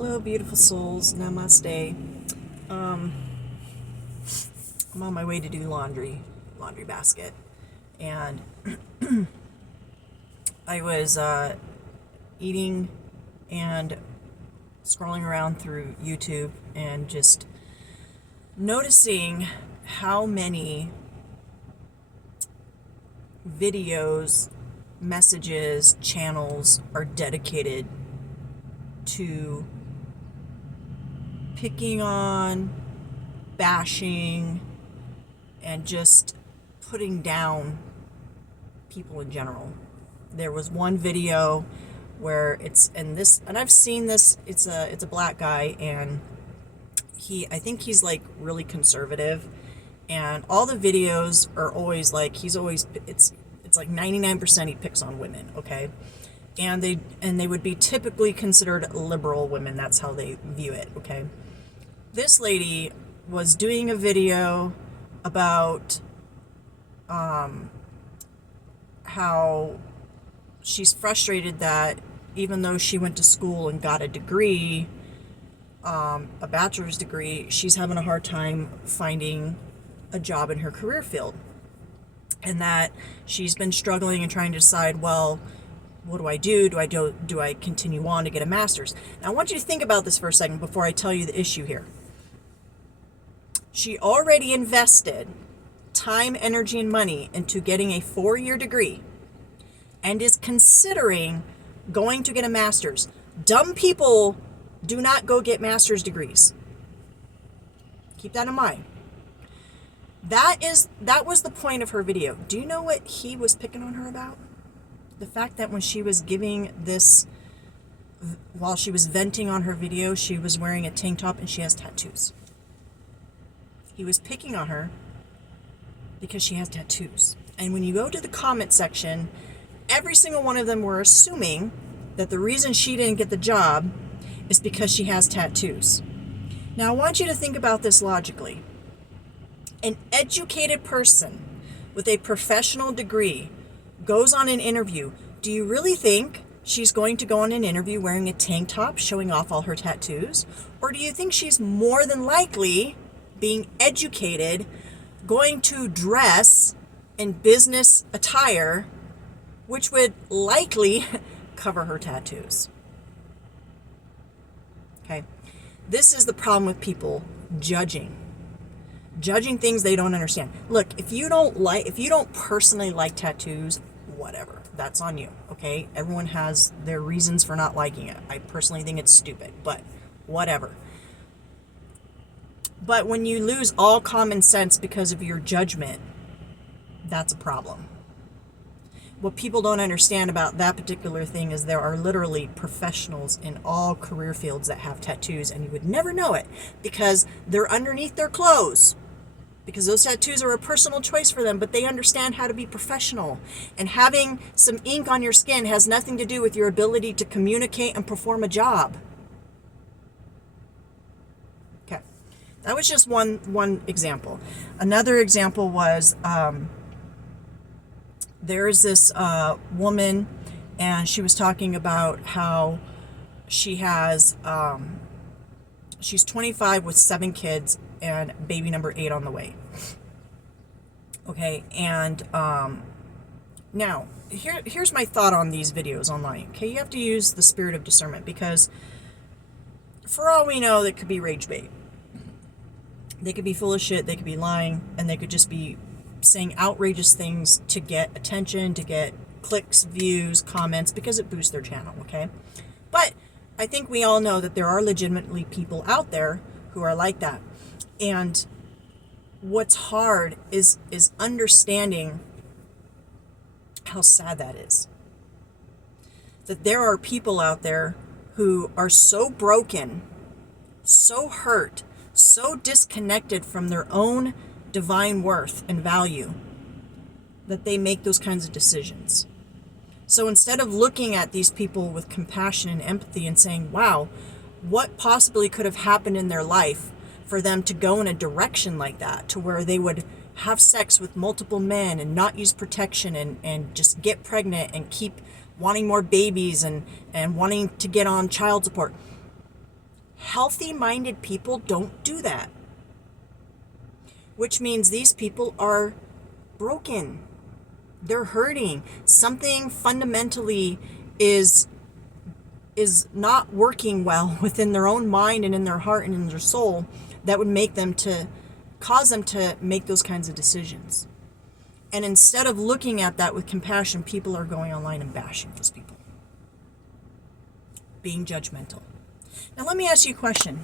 Hello, beautiful souls. Namaste. I'm on my way to do laundry basket, and I was eating and scrolling around through YouTube and just noticing how many videos, messages, channels are dedicated to picking on, bashing, and just putting down people in general. There was one video where and I've seen this, it's a black guy, and I think he's like really conservative, and all the videos are always like, it's like 99% he picks on women, okay? And they would be typically considered liberal women. That's how they view it, okay? This lady was doing a video about how she's frustrated that even though she went to school and got a degree, a bachelor's degree, she's having a hard time finding a job in her career field. And that she's been struggling and trying to decide, well, what do I do? Do I continue on to get a master's? Now, I want you to think about this for a second before I tell you the issue here. She already invested time, energy, and money into getting a 4-year degree and is considering going to get a master's. Dumb people do not go get master's degrees. Keep that in mind. That was the point of her video. Do you know what he was picking on her about? The fact that when she was giving this, while she was venting on her video, she was wearing a tank top and she has tattoos. He was picking on her because she has tattoos. And when you go to the comment section, every single one of them were assuming that the reason she didn't get the job is because she has tattoos. Now, I want you to think about this logically. An educated person with a professional degree goes on an interview. Do you really think she's going to go on an interview wearing a tank top, showing off all her tattoos? Or do you think she's more than likely, being educated, going to dress in business attire, which would likely cover her tattoos? Okay. This is the problem with people judging things they don't understand. Look, if you don't personally like tattoos, whatever, that's on you, okay? Everyone has their reasons for not liking it. I personally think it's stupid, but whatever. But when you lose all common sense because of your judgment, that's a problem. What people don't understand about that particular thing is there are literally professionals in all career fields that have tattoos, and you would never know it because they're underneath their clothes. Because those tattoos are a personal choice for them, but they understand how to be professional. And having some ink on your skin has nothing to do with your ability to communicate and perform a job. Okay, that was just one example. Another example was there's this woman, and she was talking about how she has she's 25 with 7 kids and baby number 8 on the way. Okay, and now here's my thought on these videos online. Okay, you have to use the spirit of discernment, because for all we know, that could be rage bait. They could be full of shit, they could be lying, and they could just be saying outrageous things to get attention, to get clicks, views, comments, because it boosts their channel, okay? But I think we all know that there are legitimately people out there who are like that. And what's hard is understanding how sad that is. That there are people out there who are so broken, so hurt, so disconnected from their own divine worth and value that they make those kinds of decisions. So instead of looking at these people with compassion and empathy and saying, wow, what possibly could have happened in their life for them to go in a direction like that, to where they would have sex with multiple men and not use protection and just get pregnant and keep wanting more babies and wanting to get on child support. Healthy-minded people don't do that. Which means these people are broken. They're hurting. Something fundamentally is not working well within their own mind and in their heart and in their soul that would cause them to make those kinds of decisions. And instead of looking at that with compassion, people are going online and bashing those people. Being judgmental. Now let me ask you a question.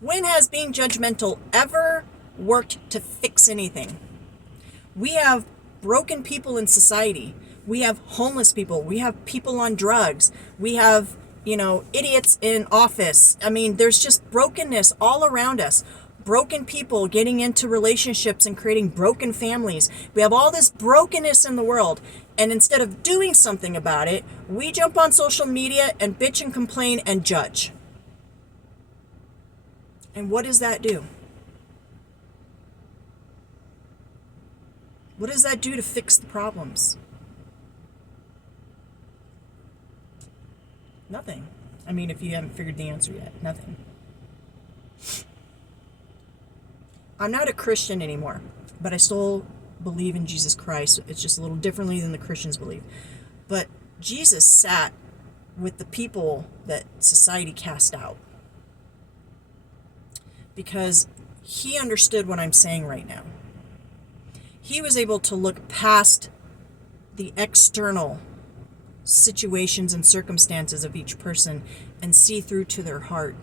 When has being judgmental ever worked to fix anything? We have broken people in society. We have homeless people. We have people on drugs. We have, idiots in office. I mean, there's just brokenness all around us. Broken people getting into relationships and creating broken families. We have all this brokenness in the world. And instead of doing something about it, we jump on social media and bitch and complain and judge. And what does that do? What does that do to fix the problems? Nothing. I mean, if you haven't figured the answer yet, nothing. I'm not a Christian anymore, but I still believe in Jesus Christ. It's just a little differently than the Christians believe. But Jesus sat with the people that society cast out, because he understood what I'm saying right now. He was able to look past the external situations and circumstances of each person and see through to their heart.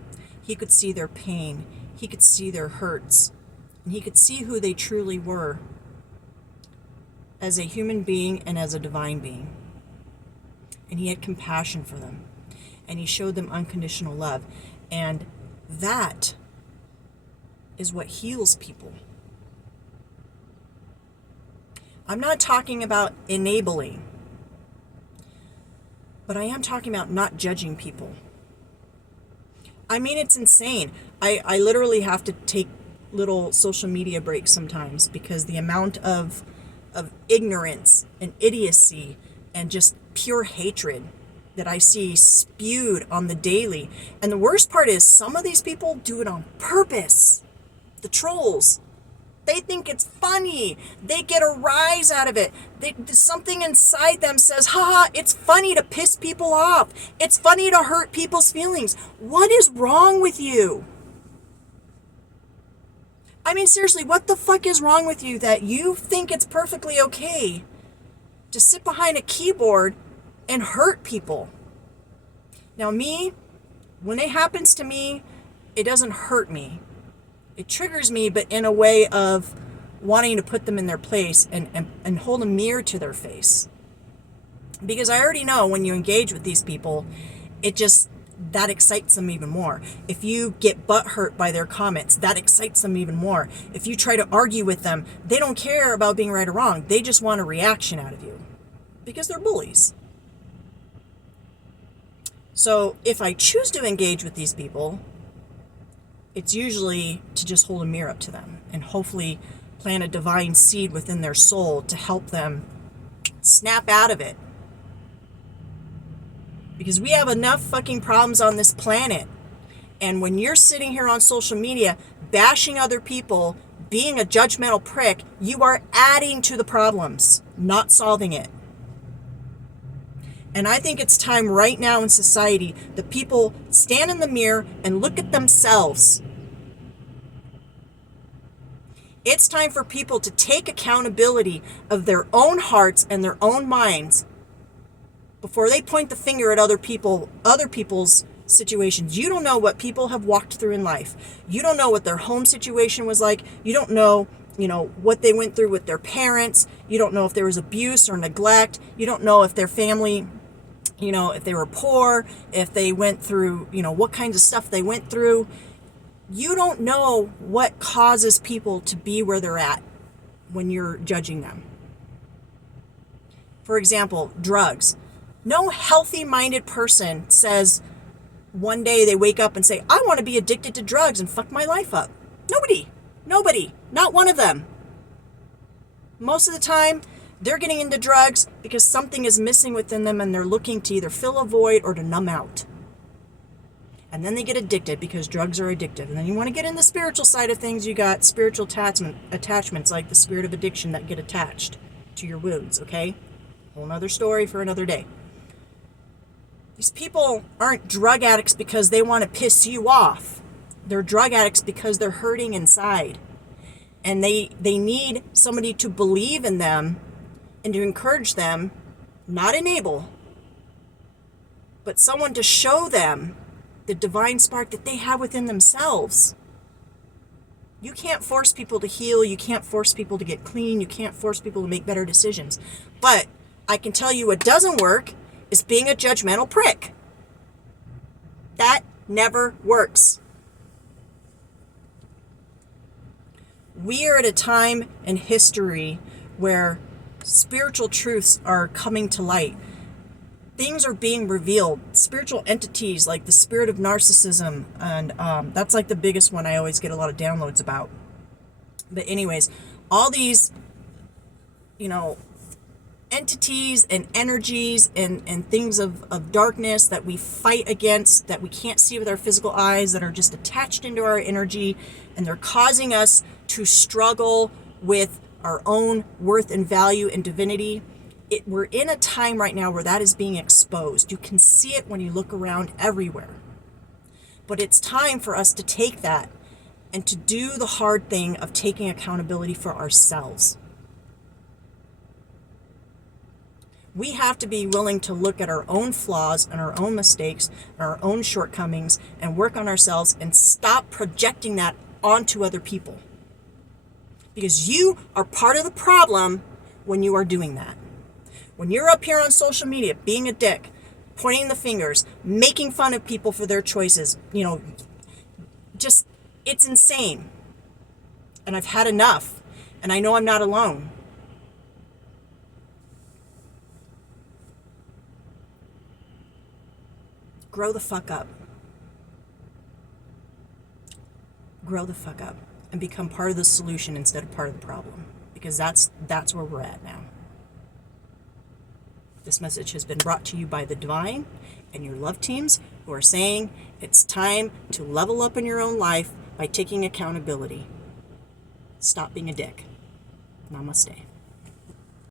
He could see their pain. He could see their hurts. And he could see who they truly were as a human being and as a divine being. And he had compassion for them. And he showed them unconditional love. And that is what heals people. I'm not talking about enabling, but I am talking about not judging people. I mean, it's insane. I literally have to take little social media breaks sometimes because the amount of ignorance and idiocy and just pure hatred that I see spewed on the daily. And the worst part is some of these people do it on purpose. The trolls. They think it's funny. They get a rise out of it. Something inside them says, haha, it's funny to piss people off. It's funny to hurt people's feelings. What is wrong with you? I mean, seriously, what the fuck is wrong with you that you think it's perfectly okay to sit behind a keyboard and hurt people? Now me, when it happens to me, it doesn't hurt me. It triggers me, but in a way of wanting to put them in their place and hold a mirror to their face. Because I already know when you engage with these people, that excites them even more. If you get butthurt by their comments, that excites them even more. If you try to argue with them, they don't care about being right or wrong. They just want a reaction out of you because they're bullies. So if I choose to engage with these people, it's usually to just hold a mirror up to them and hopefully plant a divine seed within their soul to help them snap out of it. Because we have enough fucking problems on this planet. And when you're sitting here on social media bashing other people, being a judgmental prick, you are adding to the problems, not solving it. And I think it's time right now in society that people stand in the mirror and look at themselves. It's time for people to take accountability of their own hearts and their own minds before they point the finger at other people's situations. You don't know what people have walked through in life. You don't know what their home situation was like. You don't know, what they went through with their parents. You don't know if there was abuse or neglect. You don't know if their family, if they were poor, if they went through, what kinds of stuff they went through. You don't know what causes people to be where they're at when you're judging them. For example, drugs. No healthy-minded person says one day they wake up and say, I want to be addicted to drugs and fuck my life up. Nobody, not one of them. Most of the time, they're getting into drugs because something is missing within them and they're looking to either fill a void or to numb out. And then they get addicted because drugs are addictive. And then you want to get in the spiritual side of things, you got spiritual attachments like the spirit of addiction that get attached to your wounds, okay? Whole nother story for another day. These people aren't drug addicts because they want to piss you off. They're drug addicts because they're hurting inside. And they need somebody to believe in them and to encourage them, not enable, but someone to show them the divine spark that they have within themselves. You can't force people to heal. You can't force people to get clean. You can't force people to make better decisions. But I can tell you what doesn't work is being a judgmental prick. That never works. We are at a time in history where spiritual truths are coming to light. Things are being revealed. Spiritual entities like the spirit of narcissism, and that's like the biggest one I always get a lot of downloads about. But anyways, all these, entities and energies and things of darkness that we fight against, that we can't see with our physical eyes, that are just attached into our energy, and they're causing us to struggle with our own worth and value and divinity. We're in a time right now where that is being exposed. You can see it when you look around everywhere. But it's time for us to take that and to do the hard thing of taking accountability for ourselves. We have to be willing to look at our own flaws and our own mistakes and our own shortcomings and work on ourselves and stop projecting that onto other people. Because you are part of the problem when you are doing that. When you're up here on social media being a dick, pointing the fingers, making fun of people for their choices, just, it's insane. And I've had enough. And I know I'm not alone. Grow the fuck up. Grow the fuck up and become part of the solution instead of part of the problem. Because that's where we're at now. This message has been brought to you by the Divine and your love teams who are saying it's time to level up in your own life by taking accountability. Stop being a dick. Namaste.